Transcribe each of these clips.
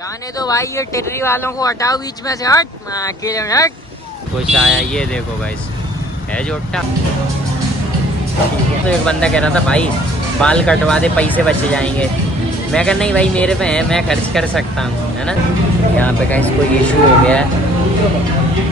जाने दो भाई, ये टिर्री वालों को हटाओ बीच में से, हट अकेले में हट। कुछ आया, ये देखो गाइस है जोटा। तो एक बंदा कह रहा था भाई बाल कटवा दे पैसे बच जाएंगे। मैं कह नहीं भाई मेरे पे है, मैं खर्च कर सकता हूँ, है ना। यहाँ पे गाइस कोई इशू हो गया है,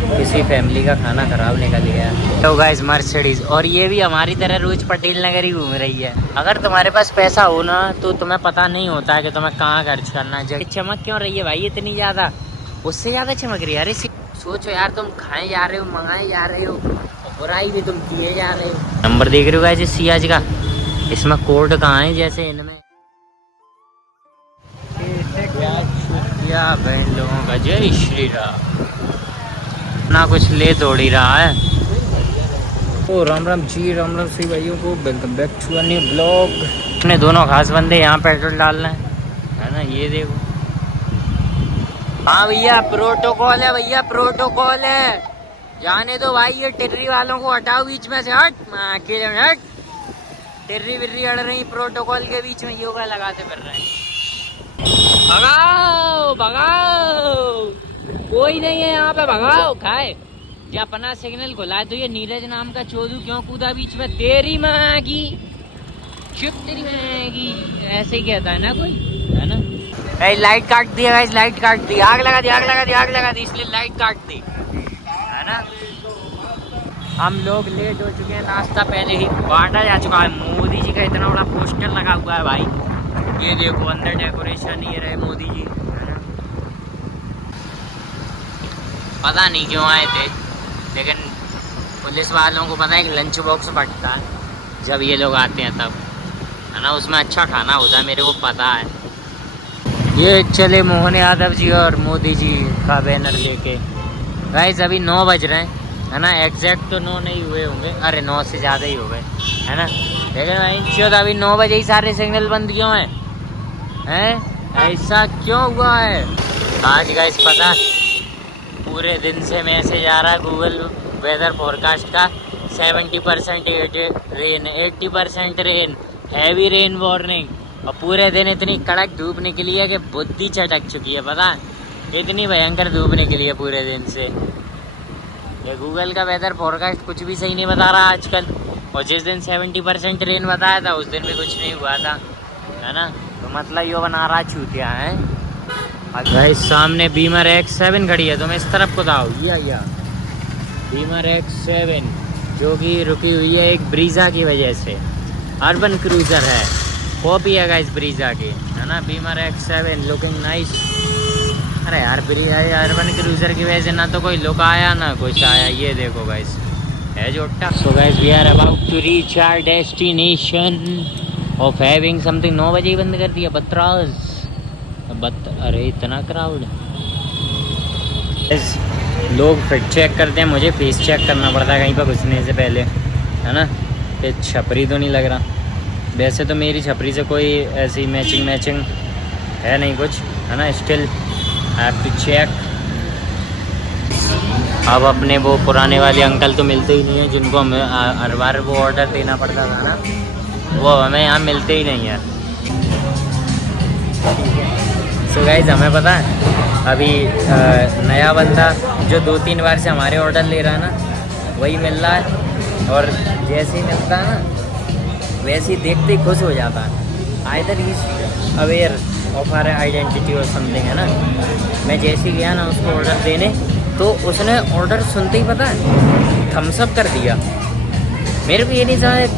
किसी फैमिली का खाना खराब निकल गया। तो गाइस मर्सिडीज, और ये भी हमारी तरह रोज पटेल नगर ही घूम रही है। अगर तुम्हारे पास पैसा हो ना तो तुम्हें पता नहीं होता है कि तुम्हें कहाँ खर्च करना है। चमक क्यों रही है भाई इतनी ज्यादा, उससे ज्यादा चमक रही है। अरे सोचो यार, तुम खाए जा रहे हो, मंगाए जा रहे हो, बुराई भी तुम किए जा रहे हो। नंबर देख रहे हो गाइस सियाज का, इसमें कोड कहाँ है जैसे इनमें। बहन लोगों का जय श्री राम ना कुछ ले तोड़ी रहा है। ओ राम राम जी, राम राम सभी भाइयों को, welcome back to a new blog. अपने दोनों खास बंदे यहाँ पेट्रोल डालना है ना, ये देखो। हाँ भैया प्रोटोकॉल है, भैया प्रोटोकॉल है। जाने दो भाई, ये टिर्री वालों को हटाओ बीच में से, हट अकेले में हट। टिर्री विर्री अड़ रही प्रोटोकॉल के बीच में, योगा लगाते फिर रहे हैं। भगाओ भगाओ, कोई नहीं है यहाँ पे, भगाओ। खाए जब अपना सिग्नल खुला है तो ये नीरज नाम का चोदू क्यों कूदा बीच में। तेरी माँ की चुप, तेरी माँ की, ऐसे ही कहता है ना कोई, है ना। लाइट काट दिया गाइस, लाइट काट दी, आग लगा दी, आग लगा दी, आग लगा दी, इसलिए लाइट काट दी, है ना। हम लोग लेट हो चुके हैं, नाश्ता पहले ही बांटा जा चुका है। मोदी जी का इतना बड़ा पोस्टर लगा हुआ है भाई, ये देखो अंदर डेकोरेशन ये रहे मोदी जी, है ना। पता नहीं क्यों आए थे, लेकिन पुलिस वालों को पता है कि लंच बॉक्स फटता है जब ये लोग आते हैं तब, है ना। उसमें अच्छा खाना होता है, मेरे को पता है। ये चले मोहन यादव जी और मोदी जी का बैनर लेके। गाइस अभी 9 बज रहे हैं, है ना। एग्जैक्ट तो 9 नहीं हुए होंगे, अरे 9 से ज़्यादा ही हो गए, है ना। लेकिन भाई अभी 9 बजे ही सारे सिग्नल बंद क्यों हैं? ऐसा क्यों हुआ है? आज गाइस पता, पूरे दिन से मैसेज आ रहा है गूगल वेदर फोरकास्ट का, 70% rain, 80% rain, heavy rain warning. और पूरे दिन इतनी कड़क धूप निकली है कि बुद्धि चटक चुकी है, पता है। इतनी भयंकर धूप निकली है पूरे दिन से, ये गूगल का वेदर फोरकास्ट कुछ भी सही नहीं बता रहा आजकल। और जिस दिन 70% रेन बताया था उस दिन भी कुछ नहीं हुआ था, है ना। तो मतलब ये बना रहा चूतिया है। भाई सामने बीमर X7 खड़ी है, तुम इस तरफ को दाओ, या बीमर X7 जो कि रुकी हुई है एक ब्रीजा की वजह से। अर्बन क्रूजर है, कॉपी है गाइस ब्रीजा की, है ना। Beamer X7 looking nice. अरे यार ब्रीजा अर्बन क्रूजर की वजह से ना तो कोई लुक आया ना कुछ आया, ये देखो गाइस है जोटा। So guys we are about to reach our destination of having something. 9 बजे ही बंद कर दिया बतराज। अरे इतना क्राउड। लोग फिट चेक करते हैं, मुझे फेस चेक करना पड़ता है कहीं पर घुसने से पहले, है ना। फिर छपरी तो नहीं लग रहा। वैसे तो मेरी छपरी से कोई ऐसी मैचिंग है नहीं कुछ, है ना। Still I have to check. अब अपने वो पुराने वाले अंकल तो मिलते ही नहीं है जिनको हमें हर बार वो ऑर्डर देना पड़ता था ना, वो हमें यहाँ मिलते ही नहीं है। सो गाइस हमें पता है अभी नया बंदा जो 2-3 बार से हमारे ऑर्डर ले रहा है ना, वही मिल रहा है। और जैसे ही मिलता है ना वैसे ही देखते ही खुश हो जाता है। Either he is aware of our identity और समथिंग, है ना। मैं जैसे ही गया ना उसको ऑर्डर देने, तो उसने ऑर्डर सुनते ही पता है थम्स अप कर दिया। मेरे को ये नहीं समझ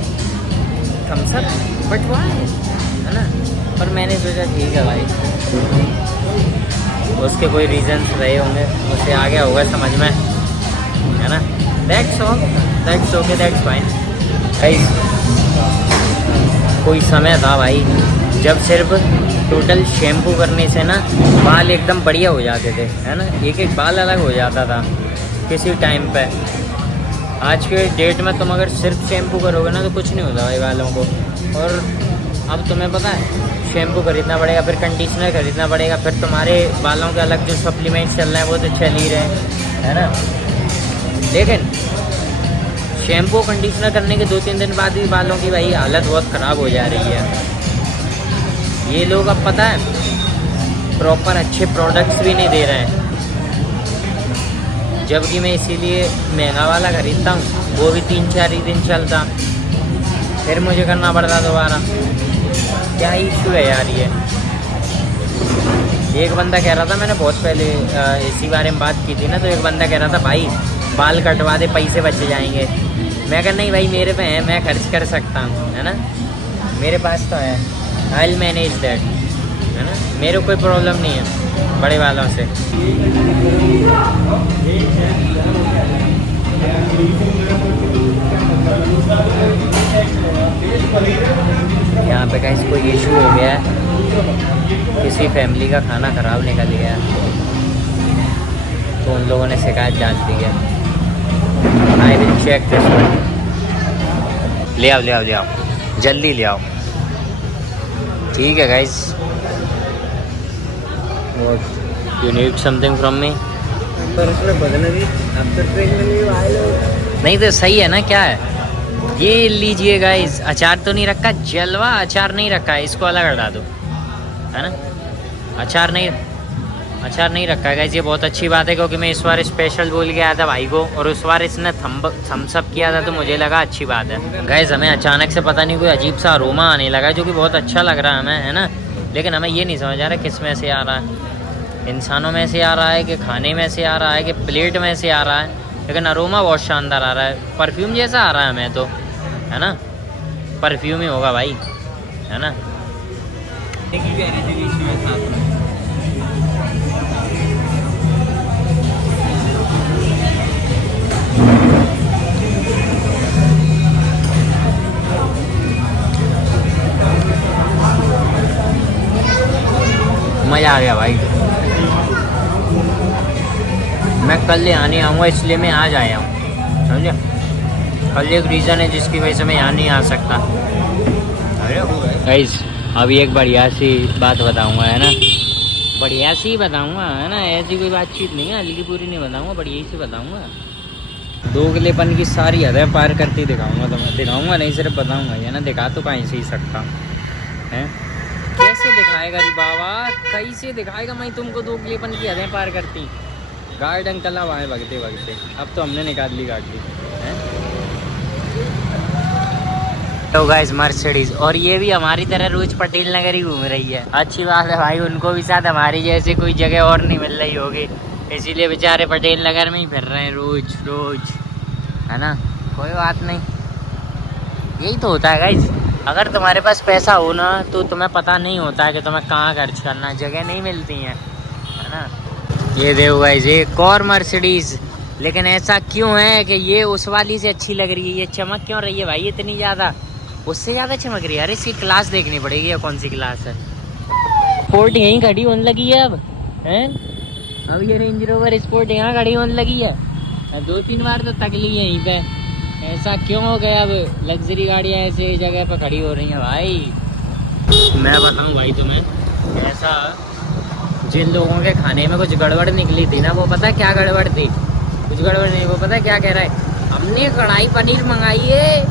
थम्स अप, बट वाई, है ना। पर मैंने सोचा ठीक है भाई, उसके कोई रीजंस रहे होंगे, उसे आ गया होगा समझ में, है ना। That's all, that's okay, that's fine. Guys कोई समय था भाई जब सिर्फ टोटल शैम्पू करने से ना बाल एकदम बढ़िया हो जाते थे, है ना। एक बाल अलग हो जाता था किसी टाइम पे। आज के डेट में तुम अगर सिर्फ शैम्पू करोगे ना तो कुछ नहीं होता भाई बालों को। और अब तुम्हें पता है शैम्पू खरीदना पड़ेगा, फिर कंडीशनर खरीदना पड़ेगा, फिर तुम्हारे बालों के अलग जो सप्लीमेंट्स चल रहे हैं वो तो चल ही रहे हैं, है ना। लेकिन शैम्पू कंडीशनर करने के 2-3 दिन बाद भी बालों की भाई हालत बहुत ख़राब हो जा रही है। ये लोग अब पता है प्रॉपर अच्छे प्रोडक्ट्स भी नहीं दे रहे हैं, जबकि मैं इसीलिए महंगा वाला खरीदता हूँ, वो भी 3-4 ही दिन चलता, फिर मुझे करना पड़ता दोबारा। क्या इशू है यार ये। एक बंदा कह रहा था, मैंने बहुत पहले इसी बारे में बात की थी ना, तो एक बंदा कह रहा था भाई बाल कटवा दे, पैसे बच जाएंगे। मैं कह नहीं भाई, मेरे पे है, मैं खर्च कर सकता हूँ, है ना, मेरे पास तो है, आई विल मैनेज दैट, है ना, मेरे कोई प्रॉब्लम नहीं है बड़े वालों से। यहाँ पे गाइस कोई इशू हो गया है, किसी फैमिली का खाना ख़राब निकल गया है, तो उन लोगों ने शिकायत डाल दी है। I will check this one. ले आओ ले आओ ले आओ, जल्दी ले आओ। ठीक है guys, you need something from me? नहीं तो सही है ना, क्या है ये, लीजिए गाइस। अचार तो नहीं रखा, जलवा अचार नहीं रखा है, इसको अलग हटा दो, है ना। अचार नहीं रखा है गाइस, ये बहुत अच्छी बात है, क्योंकि मैं इस बार स्पेशल बोल के आया था भाई को, और उस बार इसने थम्स अप किया था, तो मुझे लगा अच्छी बात है। गाइस हमें अचानक से पता नहीं कोई अजीब सा अरोमा आने लगा, जो कि बहुत अच्छा लग रहा है हमें, है ना, लेकिन हमें ये नहीं समझ आ रहा किस में से आ रहा है, इंसानों में से आ रहा है कि खाने में से आ रहा है कि प्लेट में से आ रहा है, लेकिन अरोमा बहुत शानदार आ रहा है, परफ्यूम जैसा आ रहा है हमें तो, है ना, परफ्यूम ही होगा भाई, है ना। मज़ा आ गया भाई। मैं कल यहाँ नहीं आऊँगा, इसलिए मैं आज आया हूँ, समझे। कल एक रीज़न है जिसकी वजह से मैं यहाँ नहीं आ सकता। गाइस अभी एक बढ़िया सी बात बताऊँगा, है ना, बढ़िया सी बताऊँगा, है ना, ऐसी कोई बातचीत नहीं है, हल्की पूरी नहीं बताऊँगा, बढ़िया सी बताऊँगा। दोगलेपन की सारी हदें पार करती दिखाऊँगा, तो मैं दिखाऊँगा नहीं, सिर्फ बताऊँगा, है ना, दिखा तो कहीं से ही सकता है। कैसे दिखाएगा रे बाबा, कैसे दिखाएगा मैं तुमको दोगलेपन की हदें पार करती। गार्ड अंकल अब आए भगते भगते, अब तो हमने निकाल ली गाड़ी है। तो गाइस मर्सिडीज, और ये भी हमारी तरह रोज पटेल नगर ही घूम रही है। अच्छी बात है भाई, उनको भी शायद हमारी जैसे कोई जगह और नहीं मिल रही होगी, इसीलिए बेचारे पटेल नगर में ही फिर रहे हैं रोज रोज, है ना। कोई बात नहीं, यही तो होता है गाइस, अगर तुम्हारे पास पैसा हो ना, तो तुम्हें पता नहीं होता है कि तुम्हें कहाँ खर्च करना, जगह नहीं मिलती है ना। ये देखो गाइस, एक और मर्सिडीज, लेकिन ऐसा क्यों है कि ये उस वाली से अच्छी लग रही है, ये चमक क्यों रही है भाई इतनी ज़्यादा, उससे ज़्यादा चमक रही है। अरे इसकी क्लास देखनी पड़ेगी, कौन सी क्लास है। स्पोर्ट यहीं खड़ी होने लगी है अब, हैं, अब ये रेंज रोवर स्पोर्ट यहाँ खड़ी होने लगी है, 2-3 बार तो तक ली यहीं पे। ऐसा क्यों हो गया, अब लग्जरी गाड़ियाँ ऐसे जगह पर खड़ी हो रही हैं भाई। मैं बताऊँ भाई तुम्हें, ऐसा जिन लोगों के खाने में कुछ गड़बड़ निकली थी ना, वो पता है क्या गड़बड़ थी, कुछ गड़बड़ नहीं, वो पता है क्या कह रहा है, हमने कढ़ाई पनीर मंगाई है,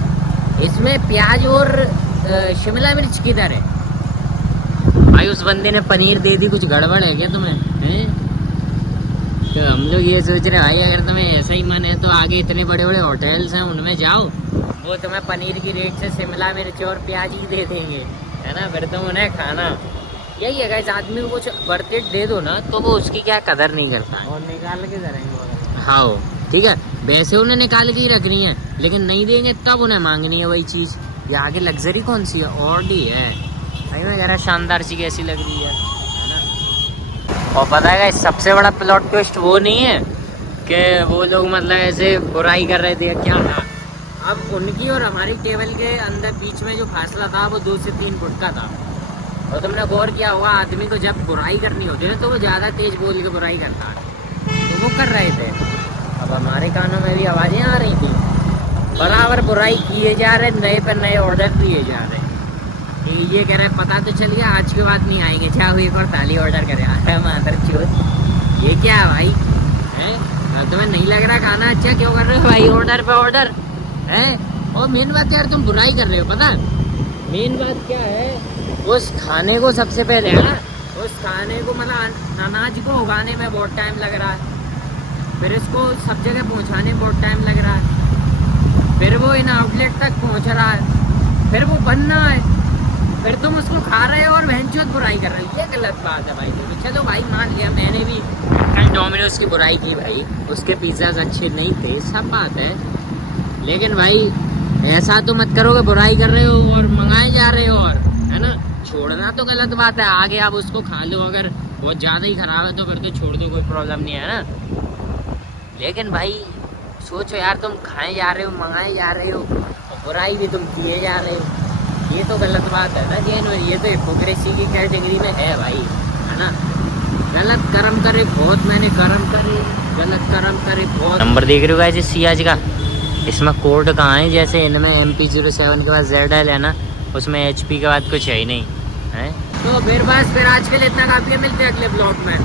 इसमें प्याज और शिमला मिर्च किधर है। भाई उस बंदे ने पनीर दे दी, कुछ गड़बड़ है क्या तुम्हें, हैं? तो हम लोग ये सोच रहे हैं भाई, अगर तुम्हें ऐसा ही मन है तो आगे इतने बड़े बड़े होटल्स हैं, उनमें जाओ, वो तुम्हें पनीर की रेट से शिमला मिर्च और प्याज ही दे देंगे, है ना, फिर तुम उन्हें खाना। यही है गाइस, आदमी को कुछ बर्केट दे दो ना, तो वो उसकी क्या कदर नहीं करता है, और निकाल के करेंगे। हाँ ठीक है, वैसे उन्हें निकाल के ही रखनी है, लेकिन नहीं देंगे तब उन्हें मांगनी है वही चीज़। ये आगे लग्जरी कौन सी है, ऑडी है भाई, मैं जरा शानदार सी कैसी लग रही है ना। और पता है सबसे बड़ा प्लॉट ट्विस्ट वो नहीं है कि वो लोग मतलब ऐसे बुराई कर रहे थे, क्या था, अब उनकी और हमारी टेबल के अंदर बीच में जो फासला था वो 2 से 3 फुट का था। और तुमने गौर किया होगा, आदमी को जब बुराई करनी होती है तो वो ज़्यादा तेज बोल के बुराई करता है, तो वो कर रहे थे। अब हमारे कानों में भी आवाज़ें आ रही थी, बराबर बुराई किए जा रहे, नए पर नए ऑर्डर दिए जा रहे। ये कह रहे पता तो चल गया, आज के बाद नहीं आएंगे, चाहे एक और थाली ऑर्डर करे। अरे मादर चोद, ये क्या है भाई, हैं? तुम्हें नहीं लग रहा खाना अच्छा, क्यों कर रहे हो भाई ऑर्डर पे ऑर्डर, हैं? और मेन बात यार, तुम बुराई कर रहे हो, पता मेन बात क्या है, उस खाने को सबसे पहले है ना उस खाने को मतलब अनाज को उगाने में बहुत टाइम लग रहा है, फिर इसको सब जगह पहुंचाने में बहुत टाइम लग रहा है, फिर वो इन आउटलेट तक पहुंच रहा है, फिर वो बनना है, फिर तुम उसको खा रहे हो और बहनचोद बुराई कर रहे हो। ये गलत बात है भाई। देखो चलो भाई मान लिया, मैंने भी कल डोमिनोज की बुराई की भाई, उसके पिज्ज़ाज अच्छे नहीं थे, सब बात है, लेकिन भाई ऐसा तो मत करो कि बुराई कर रहे हो और मंगाए जा रहे हो, और है ना, छोड़ना तो गलत बात है। आगे आप उसको खा लो, अगर बहुत ज़्यादा ही खराब है तो फिर तो छोड़ दो, कोई प्रॉब्लम नहीं है ना। लेकिन भाई सोचो यार, तुम खाए जा रहे हो, मंगाए जा रहे हो, और बुराई भी तुम किए जा रहे हो, ये तो गलत बात है ना जैन, और ये तो हिपोक्रेसी की कैटेगरी में है भाई, है ना। गलत कर्म करे बहुत, मैंने कर्म करे, गलत कर्म करे बहुत। नंबर देख रहे हो गाइस इस सियाज का, इसमें कोड कहाँ है, जैसे इनमें MP07 के बाद ZL है ना, उसमें HP के बाद कुछ है ही नहीं है। तो फिर बस फिर आज के लिए इतना काफी है, मिलते हैं अगले ब्लॉग में।